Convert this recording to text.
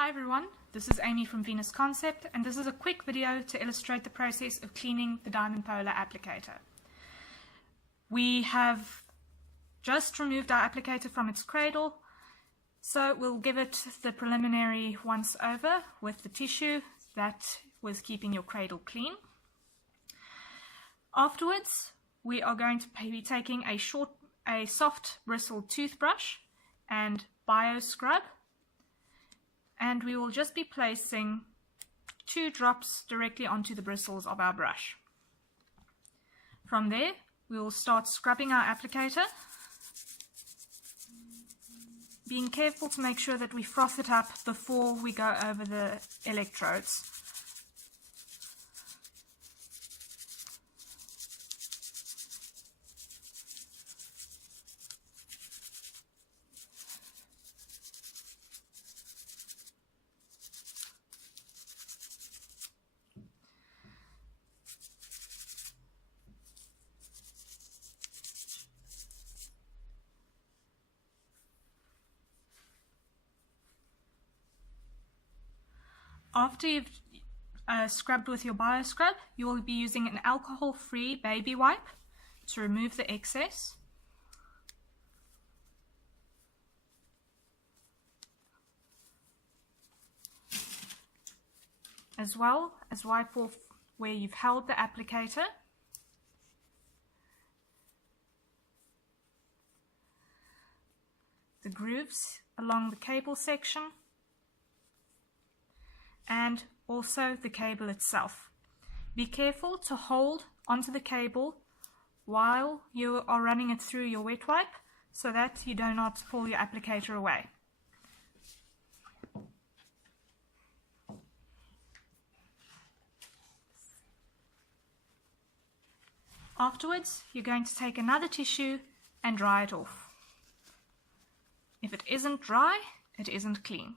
Hi everyone, this is Amy from Venus Concept, and this is a quick video to illustrate the process of cleaning the Diamond Polar applicator. We have just removed our applicator from its cradle, so we'll give it the preliminary once over with the tissue that was keeping your cradle clean. Afterwards, we are going to be taking a soft bristled toothbrush and bio scrub, and we will just be placing 2 drops directly onto the bristles of our brush. From there, we will start scrubbing our applicator, being careful to make sure that we froth it up before we go over the electrodes. After you've scrubbed with your bio scrub, you will be using an alcohol-free baby wipe to remove the excess. As well as wipe off where you've held the applicator. The grooves along the cable section, and also the cable itself. Be careful to hold onto the cable while you are running it through your wet wipe so that you do not pull your applicator away. Afterwards, you're going to take another tissue and dry it off. If it isn't dry, it isn't clean.